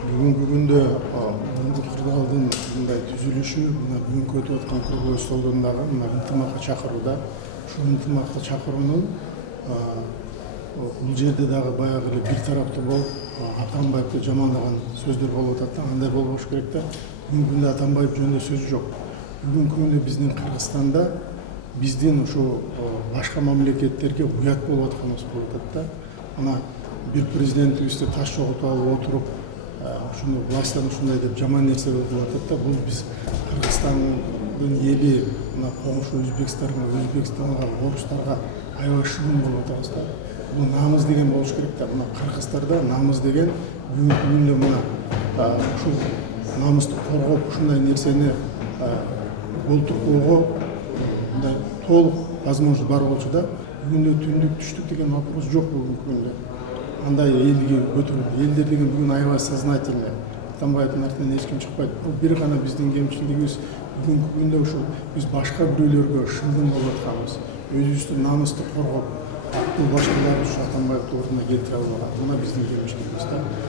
Бүгінгі күнде Кырдаалдын мындай түзүлүшү, мына бүгүнкү өтүп аткан круглый столдундагы мына ынтымакка чакырууда. Ушул ынтымакка чакыруунун бул жерде дагы баягы эле бир тараптуу болуп Атамбаевди жамандаган сөздөр болуп атат да, андай болбош керек да. Бүгүнкү күндө Атамбаев жөнүндө сөз жок. Бүгүнкү күндө биздин Кыргызстанда биздин ушу башка мамлекеттерге уят болуп атканыбыз болуп атат да. Ана бир президентибизди таш жоготуп алып отуруп, ушуну власттан ушундай деп жаман нерсе болуп атат да. Бул биз Кыргызстандын эли мына коңшу Өзбекстанга, орустарга аябай шылым болуп атабыз да. Бул намыс деген болуш керек да. Мына кыргыздарда намыс деген бүгүнкү күндө мына ушул намысты коргоп ушундай нерсени колтурууга мындай толук возможность бар болчу да. Бүгүндө түндүк түштүк деген вопрос жок бүгүнкү күндө. Андай элге көтөрүлүп, элдер деген бүгүн аябай сознательный. Атамбаевдин артынан эч ким чыкпайт. Бул бир гана биздин кемчилигибиз. Бүгүнкү күндө ушул биз башка бирөөлөргө шылдым болуп атканбыз. Өзүбүздүн намысты коргоп, аттуу башкаларды ушу Атамбаевдин ордуна келтире албаган. Мына биздин кемчилигибиз да.